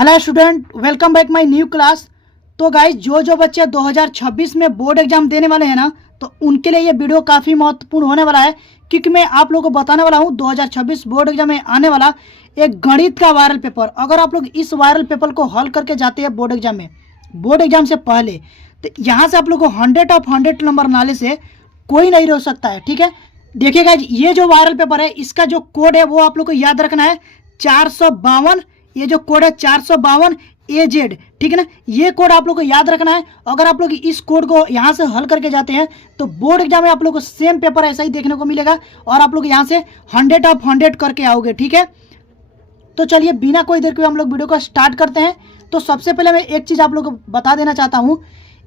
Hello student, welcome back my new class. तो guys जो बच्चे 2026 में बोर्ड एग्जाम देने वाले हैं ना, तो उनके लिए ये वीडियो काफ़ी महत्वपूर्ण होने वाला है, क्योंकि मैं आप लोगों को बताने वाला हूँ 2026 बोर्ड एग्जाम में आने वाला एक गणित का वायरल पेपर। अगर आप लोग इस वायरल पेपर को हल करके जाते हैं बोर्ड एग्जाम में, बोर्ड एग्जाम से पहले, तो यहाँ से आप लोग को 100 ऑफ 100 नंबर नाले से कोई नहीं रोक सकता है। ठीक है, देखिए गाइज, ये जो वायरल पेपर है इसका जो कोड है वो आप लोग को याद रखना है 452। ये जो कोड है 452 AZ, ठीक है ना, ये कोड आप लोग को याद रखना है। अगर आप लोग इस कोड को यहाँ से हल करके जाते हैं तो बोर्ड एग्जाम में आप लोग को सेम पेपर ऐसा ही देखने को मिलेगा और आप लोग यहाँ से 100 ऑफ 100 करके आओगे। ठीक है, तो चलिए बिना कोई देर के हम लोग वीडियो को स्टार्ट करते हैं। तो सबसे पहले मैं एक चीज़ आप लोग को बता देना चाहता हूँ,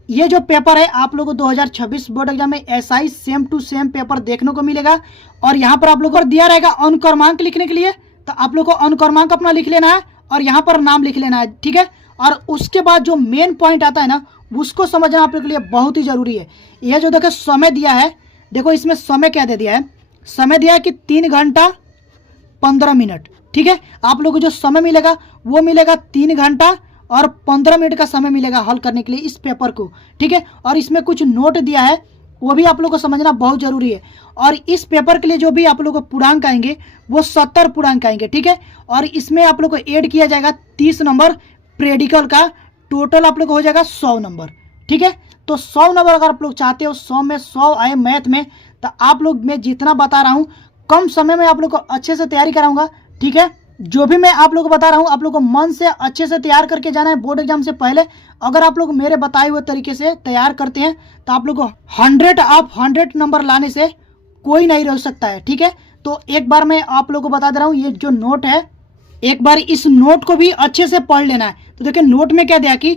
ये जो पेपर है आप लोगों को 2026 बोर्ड एग्जाम में ऐसा ही सेम टू सेम पेपर देखने को मिलेगा। और यहाँ पर आप लोगों को दिया रहेगा अनुक्रमांक लिखने के लिए, तो आप लोग को अनुक्रमांक अपना लिख लेना है और यहाँ पर नाम लिख लेना है। ठीक है, और उसके बाद जो मेन पॉइंट आता है ना, उसको समझना आप लोग के लिए बहुत ही जरूरी है। यह जो देखो समय दिया है, देखो इसमें समय क्या दे दिया है, समय दिया है कि 3 घंटा 15 मिनट। ठीक है, आप लोगों को जो समय मिलेगा वो मिलेगा 3 घंटा और 15 मिनट का समय मिलेगा हल करने के लिए इस पेपर को। ठीक है, और इसमें कुछ नोट दिया है, वो भी आप लोग को समझना बहुत जरूरी है। और इस पेपर के लिए जो भी आप लोग को पूर्णांक आएंगे वो 70 पूर्णांक आएंगे। ठीक है, और इसमें आप लोग को ऐड किया जाएगा 30 नंबर प्रेडिकल का, टोटल आप लोग को हो जाएगा 100 नंबर। ठीक है, तो 100 नंबर अगर आप लोग चाहते हो 100 में 100 आए मैथ में, तो आप लोग मैं जितना बता रहा हूँ कम समय में आप लोग को अच्छे से तैयारी कराऊंगा। ठीक है, जो भी मैं आप लोग को बता रहा हूँ आप लोग को मन से अच्छे से तैयार करके जाना है बोर्ड एग्जाम से पहले। अगर आप लोग मेरे बताए हुए तरीके से तैयार करते हैं तो आप लोग को 100 ऑफ 100 नंबर लाने से कोई नहीं रोक सकता है। ठीक है, तो एक बार मैं आप लोग को बता दे रहा हूँ, ये जो नोट है एक बार इस नोट को भी अच्छे से पढ़ लेना है। तो देखिए नोट में क्या दिया कि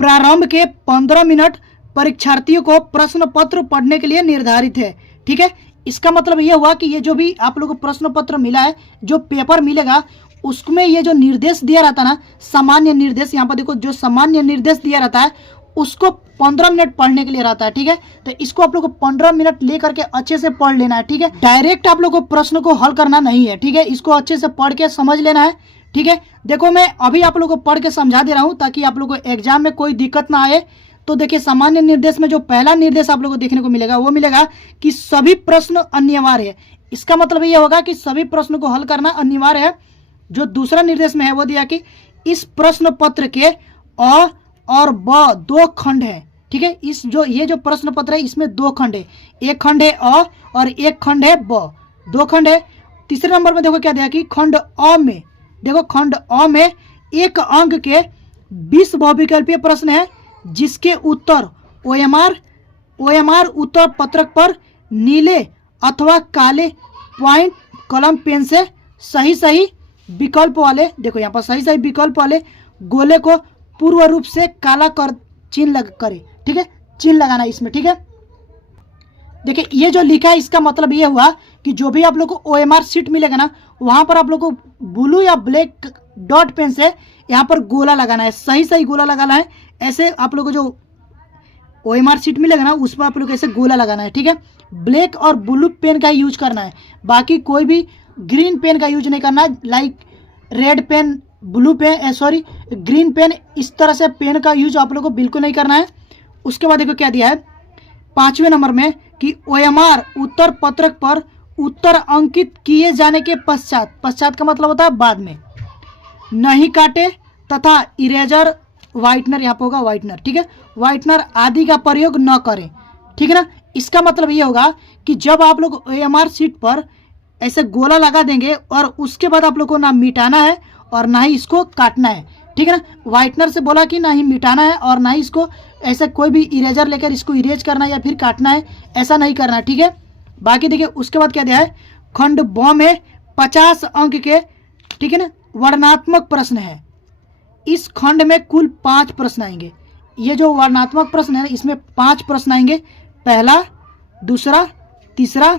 प्रारंभ के 15 मिनट परीक्षार्थियों को प्रश्न पत्र पढ़ने के लिए निर्धारित है। ठीक है, इसका मतलब ये हुआ कि ये जो भी आप लोगों को प्रश्न पत्र मिला है, जो पेपर मिलेगा, उसमें ये जो निर्देश दिया रहता है ना, सामान्य निर्देश, यहाँ पर देखो जो सामान्य निर्देश दिया रहता है उसको 15 मिनट पढ़ने के लिए रहता है। ठीक है, तो इसको आप लोग को 15 मिनट लेकर के अच्छे से पढ़ लेना है। ठीक है, डायरेक्ट आप लोग को प्रश्न को हल करना नहीं है। ठीक है, इसको अच्छे से पढ़ के समझ लेना है। ठीक है, देखो मैं अभी आप लोग को पढ़ के समझा दे रहा हूँ ताकि आप लोग को एग्जाम में कोई दिक्कत ना आए। तो देखिए सामान्य निर्देश में जो पहला निर्देश आप लोग को देखने को मिलेगा वो मिलेगा कि सभी प्रश्न अनिवार्य है। इसका मतलब ये होगा कि सभी प्रश्न को हल करना अनिवार्य है। जो दूसरा निर्देश में है वो दिया कि इस प्रश्न पत्र के अ और ब 2 खंड है। ठीक है, इस जो ये जो प्रश्न पत्र है इसमें 2 खंड है, एक खंड है अ और एक खंड है ब, 2 खंड है। तीसरे नंबर में देखो क्या दिया कि खंड अ में, देखो खंड अ में एक अंक के 20 बहुविकल्पीय प्रश्न है जिसके उत्तर OMR उत्तर पत्रक पर नीले अथवा काले पॉइंट कलम पेन से सही विकल्प वाले, देखो यहाँ पर सही विकल्प वाले गोले को पूर्व रूप से काला कर चिन्ह करे। ठीक है, चिन्ह लगाना इसमें। ठीक है, देखिए ये जो लिखा है इसका मतलब ये हुआ कि जो भी आप लोग को OMR सीट मिलेगा ना, वहां पर आप लोग को ब्लू या ब्लैक डॉट पेन से यहाँ पर गोला लगाना है, सही गोला लगाना है। ऐसे आप लोग को जो OMR सीट मिलेगा ना उस पर आप लोग ऐसे गोला लगाना है। ठीक है, ब्लैक और ब्लू पेन का यूज करना है, बाकी कोई भी ग्रीन पेन का यूज नहीं करना है, like red pen, blue pen, sorry green pen, इस तरह से पेन का यूज आप लोग को बिल्कुल नहीं करना है। उसके बाद देखो क्या दिया है 5वें नंबर में कि OMR उत्तर पत्रक पर उत्तर अंकित किए जाने के पश्चात का मतलब होता है बाद में, नहीं काटे तथा इरेजर, व्हाइटनर, यहाँ पर होगा व्हाइटनर। ठीक है, व्हाइटनर आदि का प्रयोग न करें। ठीक है ना, इसका मतलब ये होगा कि जब आप लोग OMR सीट पर ऐसे गोला लगा देंगे और उसके बाद आप लोग को ना मिटाना है और ना ही इसको काटना है। ठीक है ना, व्हाइटनर से बोला कि ना ही मिटाना है और ना ही इसको ऐसे कोई भी इरेजर लेकर इसको इरेज करना है या फिर काटना है, ऐसा नहीं करना है। ठीक है, बाकी देखिए उसके बाद क्या दिया है, खंड ब में 50 अंक के, ठीक है ना, वर्णनात्मक प्रश्न है। इस खंड में कुल 5 प्रश्न आएंगे। ये जो वर्णनात्मक प्रश्न है इसमें 5 प्रश्न आएंगे, पहला, दूसरा, तीसरा,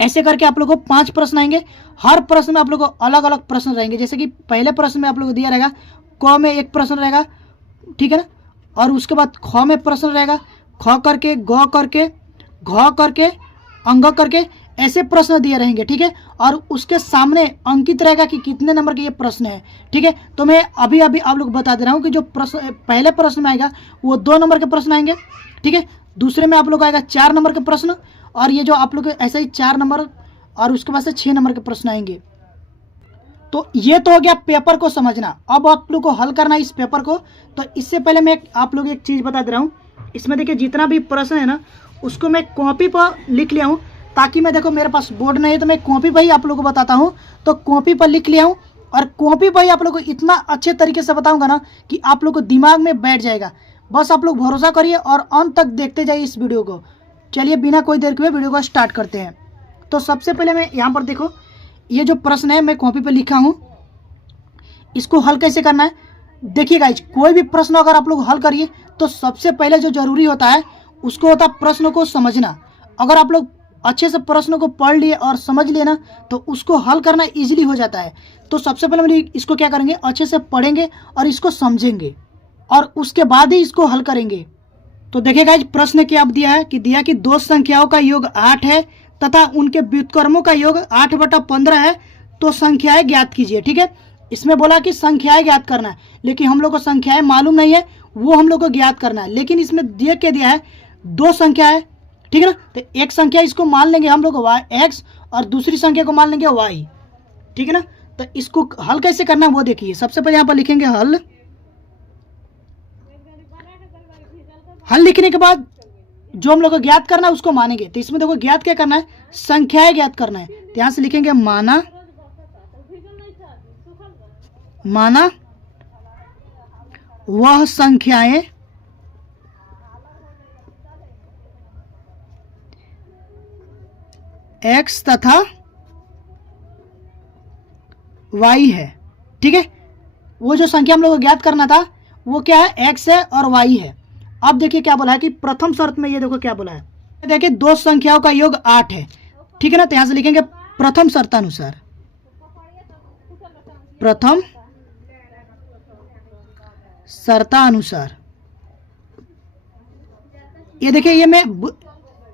ऐसे करके आप लोगों को 5 प्रश्न आएंगे। हर प्रश्न में आप लोगों को अलग अलग प्रश्न रहेंगे। जैसे कि पहले प्रश्न में आप लोगों को दिया रहेगा क में एक प्रश्न रहेगा, ठीक है ना, और उसके बाद ख में प्रश्न रहेगा, ख करके, ग करके, घ करके, अंग करके, ऐसे प्रश्न दिए रहेंगे, ठीक है। और उसके सामने अंकित रहेगा कि कितने नंबर के ये प्रश्न है, ठीक है। तो मैं अभी अभी आप लोग बता दे रहा हूँ कि जो प्रश्न पहले प्रश्न में आएगा वो 2 नंबर के प्रश्न आएंगे, ठीक है। दूसरे में आप लोग आएगा 4 नंबर के प्रश्न, और ये जो आप लोग ऐसे ही 4 नंबर और उसके बाद से 6 नंबर के प्रश्न आएंगे। तो ये तो हो गया पेपर को समझना। अब आप लोग को हल करना है इस पेपर को। तो इससे पहले मैं आप लोग एक चीज़ बता दे रहा हूँ। इसमें देखिए जितना भी प्रश्न है ना उसको मैं कॉपी पर लिख लिया हूँ, ताकि मैं देखो मेरे पास बोर्ड नहीं है तो मैं कॉपी पर ही आप लोगों को बताता हूँ। तो कॉपी पर लिख लिया हूँ और कॉपी पर ही आप लोग को इतना अच्छे तरीके से बताऊँगा ना कि आप लोग को दिमाग में बैठ जाएगा। बस आप लोग भरोसा करिए और अंत तक देखते जाइए इस वीडियो को। चलिए बिना कोई देर के वीडियो को स्टार्ट करते हैं। तो सबसे पहले मैं यहाँ पर देखो ये जो प्रश्न है मैं कॉपी पे लिखा हूँ, इसको हल कैसे करना है देखिए गाइज। कोई भी प्रश्न अगर आप लोग हल करिए तो सबसे पहले जो जरूरी होता है उसको होता है प्रश्न को समझना। अगर आप लोग अच्छे से प्रश्न को पढ़ लिए और समझ लिए ना तो उसको हल करना इजीली हो जाता है। तो सबसे पहले हम इसको क्या करेंगे, अच्छे से पढ़ेंगे और इसको समझेंगे और उसके बाद ही इसको हल करेंगे। तो देखिए गाइज प्रश्न क्या दिया है कि दो संख्याओं का योग 8 है तथा उनके व्युत्क्रमों का योग 8/15 है, तो संख्याएं ज्ञात कीजिए, ठीक है। इसमें बोला कि संख्याएं ज्ञात करना है, लेकिन हम लोग को संख्याएं मालूम नहीं है, वो हम लोग को ज्ञात करना है। लेकिन इसमें दिया क्या दिया है, 2 संख्या है, ठीक है ना। तो एक संख्या इसको मान लेंगे हम लोग x और दूसरी संख्या को मान लेंगे y, ठीक है ना। तो इसको हल कैसे करना है वो देखिए। सबसे पहले यहाँ पर लिखेंगे हल लिखने के बाद जो हम लोग को ज्ञात करना है उसको मानेंगे। तो इसमें देखो ज्ञात क्या करना है, संख्याएं ज्ञात करना है। तो यहां से लिखेंगे माना वह संख्याएं x तथा y है, ठीक है। वो जो संख्या हम लोग को ज्ञात करना था वो क्या है, x है और y है। अब देखिए क्या बोला है कि प्रथम शर्त में ये देखो क्या बोला है, देखिए 2 संख्याओं का योग 8 है, ठीक है ना। तो यहां से लिखेंगे प्रथम शर्तानुसार, प्रथम शर्तानुसार। ये देखिए ये मैं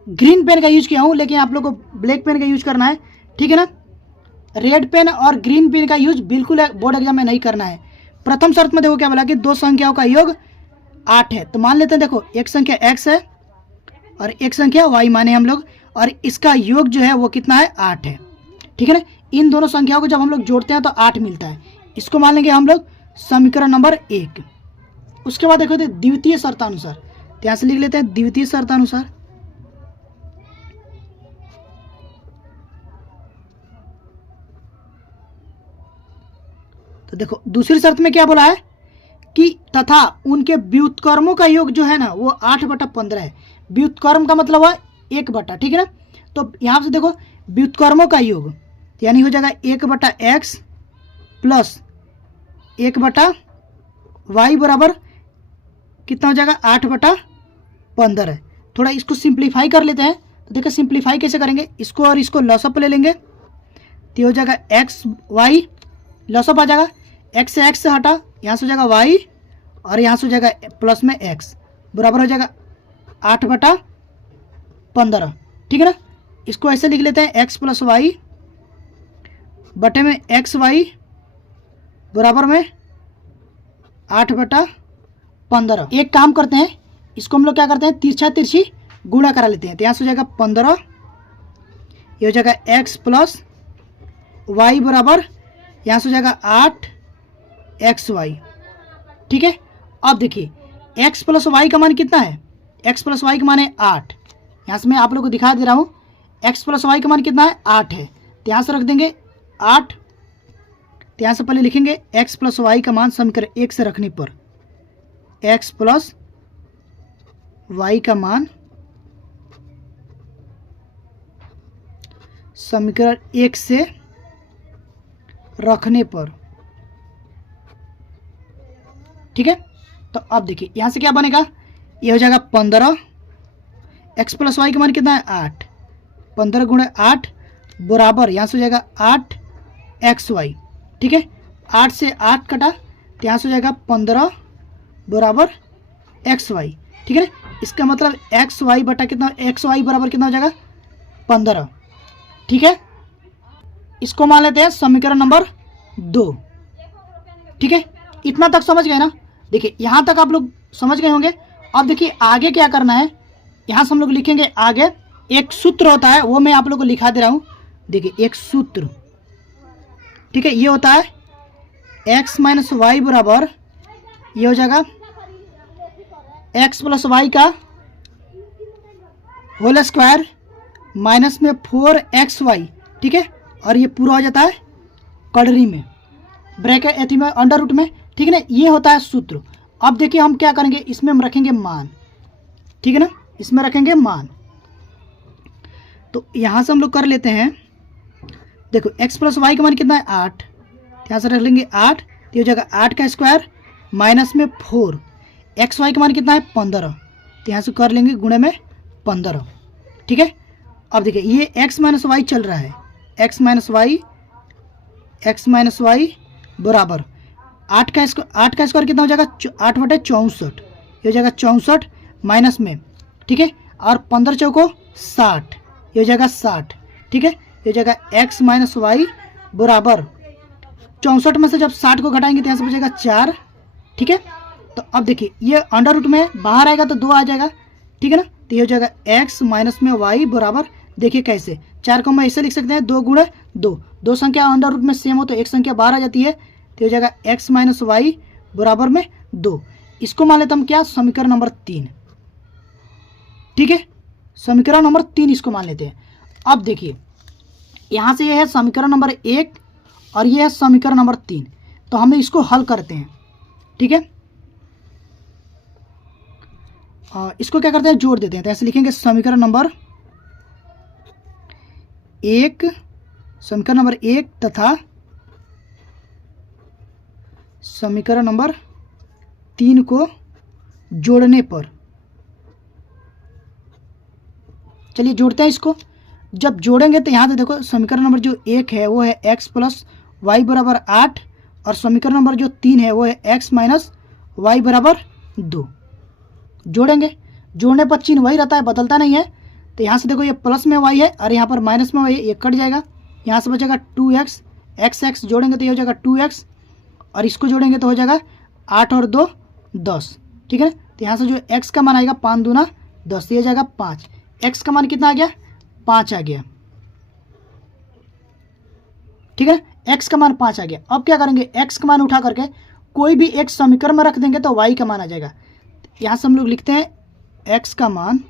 ग्रीन पेन का यूज किया हूं, लेकिन आप लोग को ब्लैक पेन का यूज करना है, ठीक है ना। रेड पेन और ग्रीन पेन का यूज बिल्कुल बोर्ड एग्जाम में नहीं करना है। प्रथम शर्त में देखो क्या बोला कि 2 संख्याओं का योग 8 है। तो मान लेते हैं देखो एक संख्या x है और एक संख्या y माने हम लोग, और इसका योग जो है वो कितना है, 8 है, ठीक है ना। इन दोनों संख्याओं को जब हम लोग जोड़ते हैं तो 8 मिलता है। इसको मान लेंगे हम लोग समीकरण नंबर 1। उसके बाद देखो द्वितीय शर्तानुसार, तो यहाँ से लिख लेते हैं द्वितीय शर्तानुसार। तो देखो दूसरी शर्त में क्या बोला है कि तथा उनके व्युत्क्रमों का योग जो है ना वो 8/15 है। व्युत्क्रम का मतलब है 1/, ठीक है ना। तो यहाँ से देखो व्युत्क्रमों का योग यानी हो जाएगा 1/x प्लस 1/y बराबर कितना हो जाएगा, 8/15 है। थोड़ा इसको सिंप्लीफाई कर लेते हैं। तो देखो सिंप्लीफाई कैसे करेंगे, इसको और इसको लॉसअप ले लेंगे तो हो जाएगा xy, लॉसअप आ जाएगा, x से x से हटा, यहाँ से हो जाएगा y और यहाँ से हो जाएगा प्लस में x बराबर हो जाएगा 8/15, ठीक है ना। इसको ऐसे लिख लेते हैं x प्लस वाई बटे में xy बराबर में 8/15। एक काम करते हैं, इसको हम लोग क्या करते हैं, तिरछा तिरछी गुणा करा लेते हैं। तो यहाँ से हो जाएगा 15, ये हो जाएगा x प्लस वाई बराबर यहाँ से हो जाएगा 8xy, ठीक है। अब देखिए x प्लस वाई का मान कितना है, x प्लस वाई का मान है 8। यहाँ से मैं आप लोग को दिखा दे रहा हूँ, x प्लस वाई का मान कितना है, 8 है। तो यहाँ से रख देंगे 8। तो यहाँ से पहले लिखेंगे x प्लस वाई का मान समीकरण 1 से रखने पर x प्लस वाई का मान समीकरण 1 से रखने पर, ठीक है। तो अब देखिए यहाँ से क्या बनेगा, ये हो जाएगा 15, x प्लस वाई का मान कितना है 8, 15 गुणे 8 बराबर यहाँ से हो जाएगा 8xy, ठीक है। 8 से 8 कटा तो यहाँ से हो जाएगा 15 बराबर xy, ठीक है ना। इसका मतलब xy बटा कितना, xy बराबर कितना हो जाएगा 15, ठीक है, इसको मान लेते हैं समीकरण नंबर 2। ठीक है, इतना तक समझ गए ना। देखिए यहाँ तक आप लोग समझ गए होंगे। अब देखिए आगे क्या करना है, यहाँ से हम लोग लिखेंगे आगे एक सूत्र होता है, वो मैं आप लोग को लिखा दे रहा हूँ। देखिए एक सूत्र, ठीक है, ये होता है x माइनस वाई बराबर, ये हो जाएगा x प्लस वाई का होल स्क्वायर माइनस में 4xy, ठीक है, और ये पूरा हो जाता है कड़री में, ब्रैकेट एथी में, अंडर रूट में, ठीक है ना। ये होता है सूत्र। अब देखिए हम क्या करेंगे, इसमें हम रखेंगे मान, ठीक है ना, इसमें रखेंगे मान। तो यहाँ से हम लोग कर लेते हैं, देखो x प्लस वाई का मान कितना है 8, यहाँ से रख लेंगे 8, तो हो जाएगा 8 का स्क्वायर माइनस में 4, एक्स वाई का मान कितना है 15, तो यहाँ से कर लेंगे गुणे में 15, ठीक है। अब देखिए ये x माइनस वाई चल रहा है, x माइनस वाई बराबर 8 का स्क्वायर कितना हो जाएगा 8/64, ये हो जाएगा 64 माइनस में, ठीक है, और 15 चौको 60, ये हो जाएगा 60, ठीक है। ये हो जाएगा x माइनस वाई बराबर 64 में से जब 60 को घटाएंगे तो यहाँ से बचेगा 4, ठीक है। तो अब देखिए ये अंडर रूट में बाहर आएगा तो 2 आ जाएगा, ठीक है ना। तो ये हो जाएगा x माइनस में वाई बराबर, देखिए कैसे 4 को हम ऐसे लिख सकते हैं 2 गुणे 2, दो संख्या अंडर रूट में सेम हो तो एक संख्या बाहर आ जाती है, तो हो जाएगा x माइनस वाई बराबर में 2। इसको मान लेते हम क्या, समीकरण नंबर 3, ठीक है, समीकरण नंबर 3 इसको मान लेते हैं। अब देखिए यहाँ से ये है समीकरण नंबर 1 और ये है समीकरण नंबर 3, तो हम इसको हल करते हैं, ठीक है। इसको क्या करते हैं, जोड़ देते हैं, तो ऐसे लिखेंगे समीकरण नंबर 1, समीकरण नंबर 1 तथा समीकरण नंबर 3 को जोड़ने पर, चलिए जोड़ते हैं इसको। जब जोड़ेंगे तो यहाँ से देखो समीकरण नंबर जो 1 है वो है x प्लस वाई बराबर 8 और समीकरण नंबर जो 3 है वो है x माइनस वाई बराबर 2। जोड़ेंगे, जोड़ने पर चिन्ह वही रहता है, बदलता नहीं है। तो यहाँ से देखो ये प्लस में y है और यहाँ पर माइनस में y है, ये कट जाएगा, यहाँ से बचेगा 2x, x जोड़ेंगे तो ये हो जाएगा 2x और इसको जोड़ेंगे तो हो जाएगा 8 और 2 10, ठीक है ना। तो यहाँ से जो x का मान आएगा 5 दूना 10, ये जाएगा 5, x का मान कितना आ गया 5 आ गया, ठीक है, x का मान 5 आ गया। अब क्या करेंगे, x का मान उठा करके कोई भी एक समीकरण में रख देंगे तो y का मान आ जाएगा। यहाँ से हम लोग लिखते हैं x का मान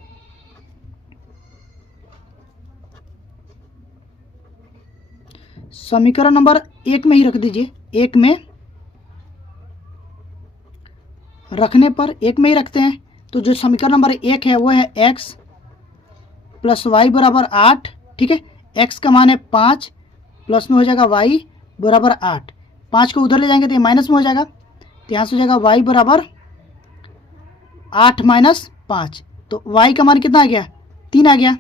समीकरण नंबर 1 में ही रख दीजिए, 1 में रखने पर 1 में ही रखते हैं। तो जो समीकरण नंबर 1 है वो है x प्लस वाई बराबर 8, ठीक है, x का मान है 5 प्लस में हो जाएगा y बराबर 8, 5 को उधर ले जाएंगे तो ये माइनस में हो जाएगा, तो यहाँ से हो जाएगा y बराबर 8 माइनस 5, तो y का मान कितना आ गया 3 आ गया,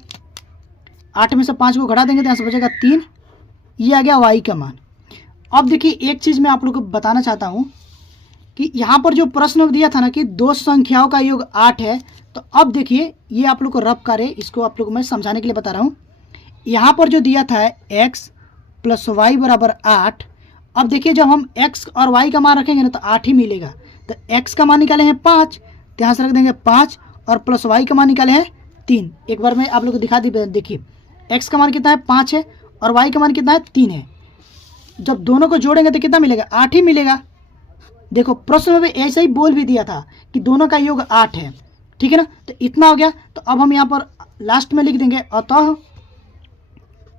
8 में से 5 को घटा देंगे तो यहाँ से बचेगा 3, ये आ गया y का मान। अब देखिए एक चीज़ मैं आप लोगों को बताना चाहता हूँ कि यहाँ पर जो प्रश्न दिया था ना कि दो संख्याओं का योग 8 है, तो अब देखिए ये आप लोग को रफ कार्य, इसको आप लोग को मैं समझाने के लिए बता रहा हूँ। यहाँ पर जो दिया था x प्लस वाई बराबर 8, अब देखिए जब हम x और y का मान रखेंगे ना तो 8 ही मिलेगा। तो x का मान निकाले हैं 5, तो यहाँ से रख देंगे 5 और प्लस y का मान निकाले हैं 3। एक बार मैं आप लोग को दिखा दी, देखिए x का मान कितना है 5 है और y का मान कितना है 3 है। जब दोनों को जोड़ेंगे तो कितना मिलेगा 8 ही मिलेगा। देखो प्रश्न में ऐसा ही बोल भी दिया था कि दोनों का योग 8 है, ठीक है ना। तो इतना हो गया। तो अब हम यहाँ पर लास्ट में लिख देंगे अतः,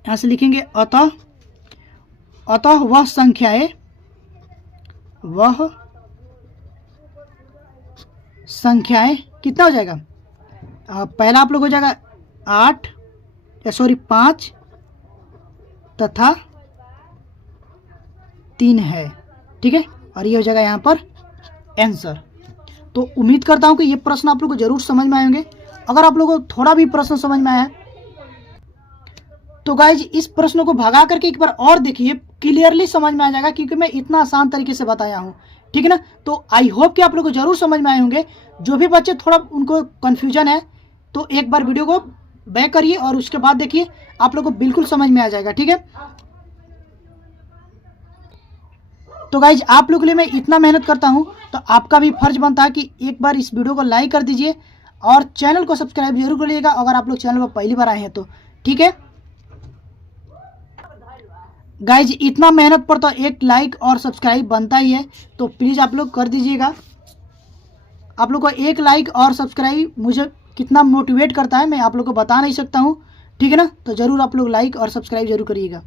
यहाँ से लिखेंगे अतः वह संख्याएं कितना हो जाएगा, पहला आप लोग हो जाएगा 5 तथा 3 है, ठीक है, और ये हो जाएगा यहाँ पर आंसर। तो उम्मीद करता हूँ कि ये प्रश्न आप लोग को जरूर समझ में आएंगे। अगर आप लोगों को थोड़ा भी प्रश्न समझ में आया तो गाइज इस प्रश्न को भगा करके एक बार और देखिए, क्लियरली समझ में आ जाएगा क्योंकि मैं इतना आसान तरीके से बताया हूँ, ठीक है ना। तो आई होप कि आप लोग को जरूर समझ में आए होंगे। जो भी बच्चे थोड़ा उनको कन्फ्यूजन है तो एक बार वीडियो को बैक करिए और उसके बाद देखिए आप लोग को बिल्कुल समझ में आ जाएगा, ठीक है। तो गाइज आप लोग के लिए मैं इतना मेहनत करता हूं, तो आपका भी फर्ज बनता है कि एक बार इस वीडियो को लाइक कर दीजिए और चैनल को सब्सक्राइब जरूर करिएगा अगर आप लोग चैनल पर पहली बार आए हैं तो, ठीक है। गाइज इतना मेहनत पर तो एक लाइक और सब्सक्राइब बनता ही है, तो प्लीज़ आप लोग कर दीजिएगा। आप लोग को एक लाइक और सब्सक्राइब मुझे कितना मोटिवेट करता है मैं आप लोग को बता नहीं सकता हूँ, ठीक है ना। तो ज़रूर आप लोग लाइक और सब्सक्राइब जरूर करिएगा।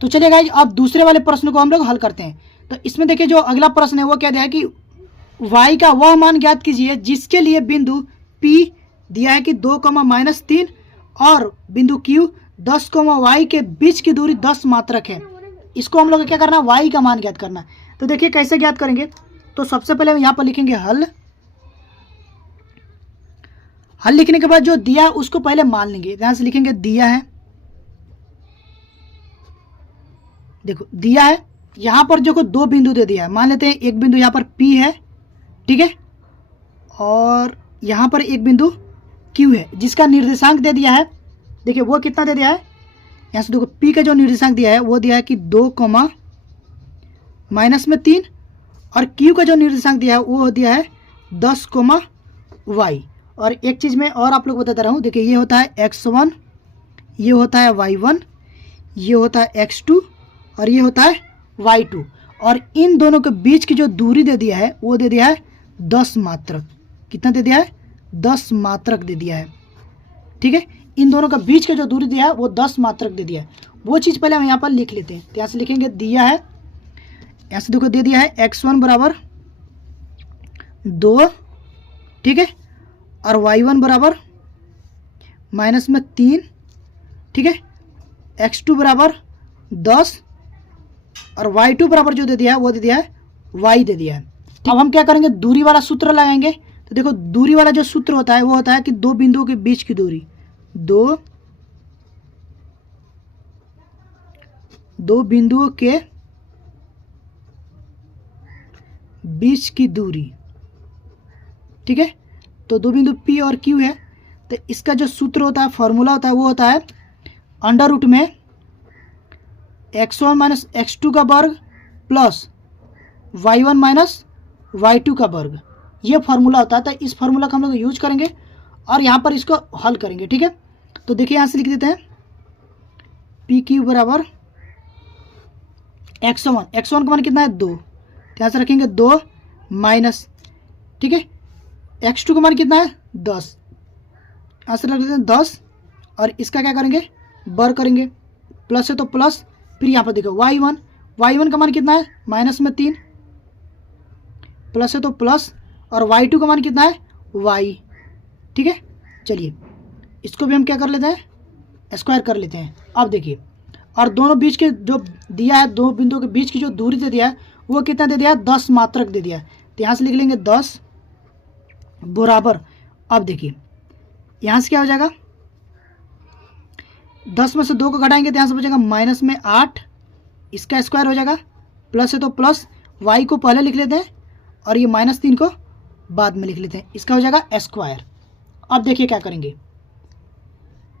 तो चलिए गाइज अब दूसरे वाले प्रश्न को हम लोग हल करते हैं। तो इसमें देखिए जो अगला प्रश्न है वो क्या दिया है कि y का वह मान ज्ञात कीजिए जिसके लिए बिंदु P दिया है कि 2,-3 और बिंदु Q 10, y के बीच की दूरी 10 मात्रक है। इसको हम लोग क्या करना है, y का मान ज्ञात करना है। तो देखिए कैसे ज्ञात करेंगे। तो सबसे पहले हम यहाँ पर लिखेंगे हल लिखने के बाद जो दिया उसको पहले मान लेंगे। ध्यान से लिखेंगे दिया है, देखो दिया है, यहाँ पर जो को 2 बिंदु दे दिया है। मान लेते हैं एक बिंदु यहाँ पर P है, ठीक है, और यहाँ पर एक बिंदु Q है जिसका निर्देशांक दे दिया है। देखिए वो कितना दे दिया है, यहाँ से देखो P का जो निर्देशांक दिया है वो दिया है कि 2,-3 और Q का जो निर्देशांक दिया है वो दिया है 10, y। और एक चीज़ मैं और आप लोग बताता रहा हूँ, देखिए ये होता है x1, ये होता है y1, ये होता है x2 और ये होता है y2। और इन दोनों के बीच की जो दूरी दे दिया है वो दे दिया है 10 मात्रक। कितना दे दिया है, 10 मात्रक दे दिया है, ठीक है। इन दोनों के बीच का जो दूरी दिया है वो 10 मात्रक दे दिया है। वो चीज़ पहले हम यहाँ पर लिख लेते हैं। तो यहाँ से लिखेंगे दिया है, यहाँ से देखो दे दिया है x1 बराबर 2, ठीक है, और y1 बराबर -3, ठीक है, x2 बराबर 10 और y2 बराबर जो दे दिया है वो दे दिया है y दे दिया है। अब हम क्या करेंगे, दूरी वाला सूत्र लगाएंगे। तो देखो दूरी वाला जो सूत्र होता है वो होता है कि 2 बिंदुओं के बीच की दूरी, दो बिंदुओं के बीच की दूरी, ठीक है। तो 2 बिंदु P और Q है, तो इसका जो सूत्र होता है, फॉर्मूला होता है वो होता है अंडर रूट में x1 - x2 का वर्ग प्लस y1 - y2 का वर्ग। ये फार्मूला होता है। तो इस फार्मूला का हम लोग यूज करेंगे और यहाँ पर इसको हल करेंगे, ठीक है। तो देखिए यहाँ से लिख देते हैं PQ बराबर x1 का मान कितना है 2, यहाँ से रखेंगे 2 माइनस, ठीक है, x2 का मान कितना है 10, यहाँ से रख देते हैं 10 और इसका क्या करेंगे वर्ग करेंगे, प्लस है तो प्लस, फिर यहाँ पर देखो y1 का मान कितना है -3, प्लस है तो प्लस, और y2 का मान कितना है y, ठीक है। चलिए इसको भी हम क्या कर लेते हैं, स्क्वायर कर लेते हैं। अब देखिए, और दोनों बीच के जो दिया है, 2 बिंदुओं के बीच की जो दूरी दे दिया है वो कितना दे दिया है 10 मात्रक दे दिया है। तो यहाँ से लिख लेंगे 10 बराबर, अब देखिए यहाँ से क्या हो जाएगा, 10 में से 2 को घटाएंगे तो यहाँ से बचेगा -8, इसका स्क्वायर हो जाएगा, प्लस है तो प्लस, y को पहले लिख लेते हैं और ये -3 को बाद में लिख लेते हैं, इसका हो जाएगा स्क्वायर। अब देखिए क्या करेंगे,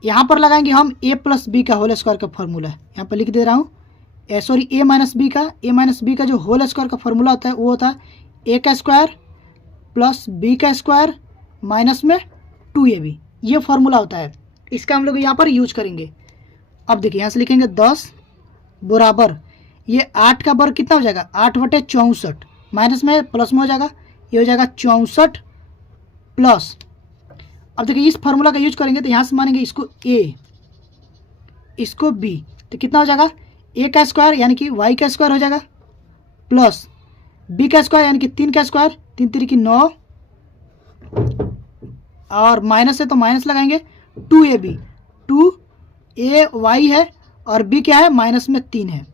यहाँ पर लगाएंगे हम a + b का होल स्क्वायर का फॉर्मूला है, यहाँ पर लिख दे रहा हूँ, सॉरी a - b का जो होल स्क्वायर का फॉर्मूला होता है वो होता है a का स्क्वायर प्लस b का स्क्वायर माइनस में 2ab, ये फॉर्मूला होता है। इसका हम लोग यहाँ पर यूज करेंगे। अब देखिए यहाँ से लिखेंगे 10 बराबर, ये 8 का वर्ग कितना हो जाएगा 8/64, माइनस में प्लस में हो जाएगा, ये हो जाएगा 64 प्लस। अब देखिए इस फार्मूला का यूज करेंगे तो यहाँ से मानेंगे इसको a, इसको b, तो कितना हो जाएगा a का स्क्वायर यानी कि y का स्क्वायर हो जाएगा प्लस b का स्क्वायर यानी कि 3 का स्क्वायर, 3 × 3 = 9, और माइनस है तो माइनस लगाएंगे 2ab, 2ay है और b क्या है -3 है,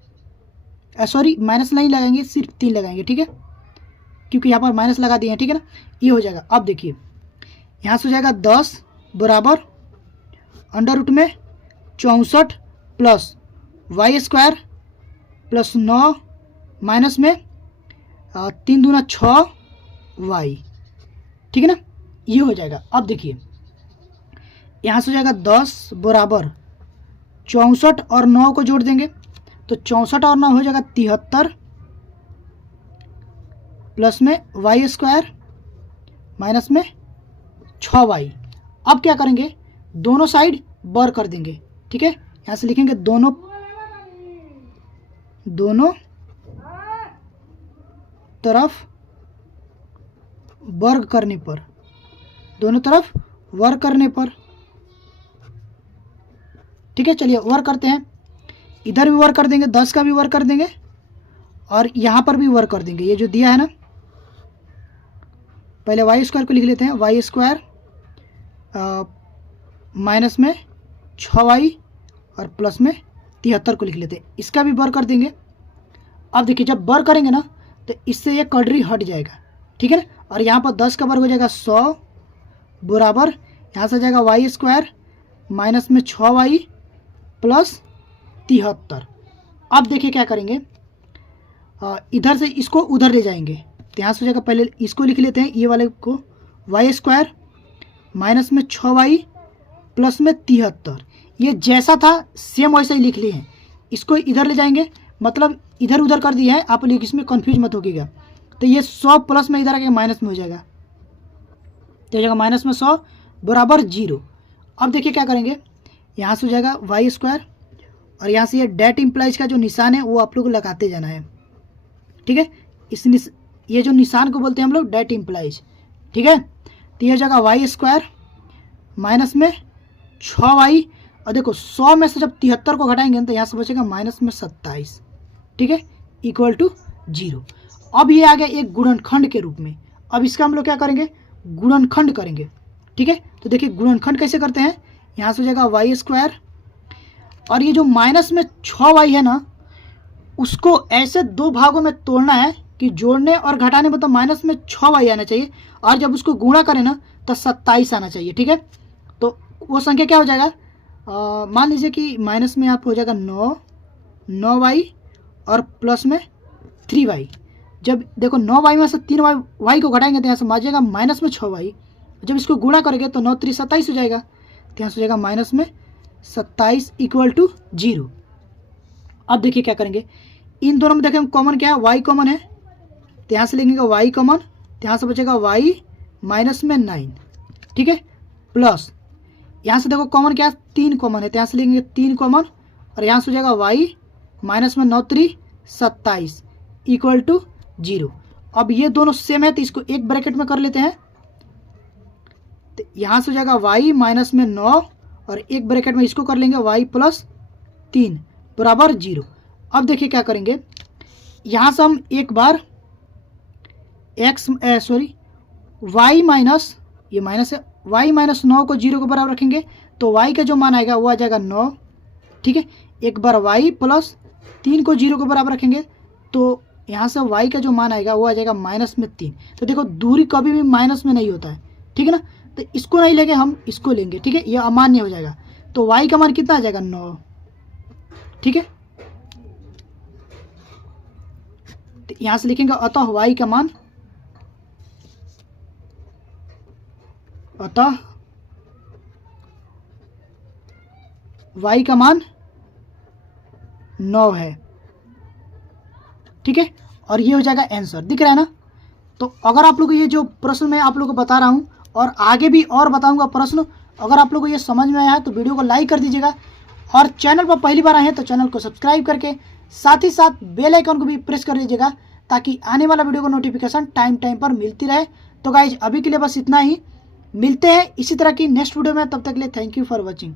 सॉरी माइनस नहीं लगाएंगे, सिर्फ 3 लगाएंगे, ठीक है, क्योंकि यहाँ पर माइनस लगा दिए हैं, ठीक है ना, ये हो जाएगा। अब देखिए यहाँ से हो जाएगा 10 बराबर अंडर रूट में 64 plus y square plus 9 minus में 3 दूना 6 y, ठीक है ना, ये हो जाएगा। अब देखिए यहाँ से हो जाएगा 10 बराबर 64 और 9 को जोड़ देंगे तो 64 और 9 हो जाएगा 73 प्लस में वाई स्क्वायर माइनस में 6y। अब क्या करेंगे, दोनों साइड बर कर देंगे। ठीक है, यहाँ से लिखेंगे दोनों तरफ वर्ग करने पर, दोनों तरफ वर्ग करने पर। ठीक है, चलिए वर्ग करते हैं। इधर भी वर्ग कर देंगे, 10 का भी वर्ग कर देंगे और यहाँ पर भी वर्ग कर देंगे। ये जो दिया है ना, पहले वाई स्क्वायर को लिख लेते हैं, वाई स्क्वायर माइनस में 6y और प्लस में 73 को लिख लेते हैं। इसका भी वर्ग कर देंगे। अब देखिए जब वर्ग करेंगे ना तो इससे ये कड़री हट जाएगा। ठीक है ना, और यहाँ पर 10 का वर्ग हो जाएगा 100 बराबर यहाँ से जाएगा वाई स्क्वायर माइनस में 6y प्लस 73। अब देखिए क्या करेंगे, इधर से इसको उधर ले जाएंगे तो यहाँ से हो जाएगा, पहले इसको लिख लेते हैं, ये वाले को वाई स्क्वायर माइनस में 6y प्लस में 73। ये जैसा था सेम वैसा ही लिख लिए हैं। इसको इधर ले जाएंगे, मतलब इधर उधर कर दिया है, आप लोग इसमें कंफ्यूज मत होगिएगा। तो ये 100 प्लस में इधर आके माइनस में हो जाएगा, तो हो जाएगा माइनस में 100 बराबर 0। अब देखिए क्या करेंगे, यहाँ से हो जाएगा वाई स्क्वायर और यहाँ से ये डेट इम्प्लाइज का जो निशान है वो आप लोग लगाते जाना है। ठीक है, ये जो निशान को बोलते हैं हम लोग डेट इम्प्लाइज। ठीक है, तो ये हो जाएगा वाई स्क्वायर माइनस में 6y और देखो 100 में से जब 73 को घटाएंगे तो यहाँ से बचेगा माइनस में 27। ठीक है, इक्वल टू 0। अब ये आ गया एक गुणनखंड के रूप में। अब इसका हम लोग क्या करेंगे, गुणनखंड करेंगे। ठीक है, तो देखिए गुणनखंड कैसे करते हैं, यहाँ से हो जाएगा वाई स्क्वायर और ये जो माइनस में 6y है ना, उसको ऐसे दो भागों में तोड़ना है कि जोड़ने और घटाने में तो माइनस में 6y आना चाहिए और जब उसको गुणा करें ना तो 27 आना चाहिए। ठीक है, तो वो संख्या क्या हो जाएगा, मान लीजिए कि माइनस में आप हो जाएगा 9y और प्लस में 3y। जब देखो 9y में से 3y को घटाएंगे तो यहाँ से आ जाएगा माइनस में 6y। जब इसको गुणा करेंगे तो 9 3 27 हो जाएगा, तो यहाँ से हो जाएगा माइनस में 27 इक्वल टू 0। अब देखिए क्या करेंगे, इन दोनों में देखें कॉमन क्या है, y कॉमन है तो यहाँ से लेंगे y कॉमन, तो यहाँ से बचेगा y माइनस में 9। ठीक है, प्लस यहाँ से देखो कॉमन क्या है, 3 कॉमन है तो यहाँ से लेंगे 3 कॉमन और यहाँ से हो जाएगा y माइनस में 9 3 27 इक्वल टू 0। अब ये दोनों सेम है तो इसको एक ब्रैकेट में कर लेते हैं, तो यहाँ से हो जाएगा y माइनस में 9 और एक ब्रैकेट में इसको कर लेंगे y प्लस 3 बराबर 0। अब देखिए क्या करेंगे, यहाँ से हम एक बार y माइनस, ये माइनस है, y माइनस 9 को 0 के बराबर रखेंगे तो y का जो मान आएगा वो आ जाएगा 9। ठीक है, एक बार y प्लस 3 को 0 के बराबर रखेंगे तो यहाँ से y का जो मान आएगा वो आ जाएगा माइनस में 3। तो देखो दूरी कभी भी माइनस में नहीं होता है। ठीक है ना, तो इसको नहीं लेंगे, हम इसको लेंगे। ठीक है, ये अमान्य हो जाएगा तो y का मान कितना आ जाएगा 9। ठीक है, तो यहाँ से लिखेंगे अतः y का मान, अतः y का मान 9 है। ठीक है, और ये हो जाएगा आंसर, दिख रहा है ना। तो अगर आप लोग को ये जो प्रश्न मैं आप लोगों को बता रहा हूँ और आगे भी और बताऊंगा प्रश्न, अगर आप लोग को ये समझ में आया है तो वीडियो को लाइक कर दीजिएगा और चैनल पर पहली बार आए हैं तो चैनल को सब्सक्राइब करके साथ ही साथ बेल आइकन को भी प्रेस कर दीजिएगा ताकि आने वाला वीडियो को नोटिफिकेशन टाइम पर मिलती रहे। तो गाइज अभी के लिए बस इतना ही, मिलते हैं इसी तरह की नेक्स्ट वीडियो में, तब तक के लिए थैंक यू फॉर वॉचिंग।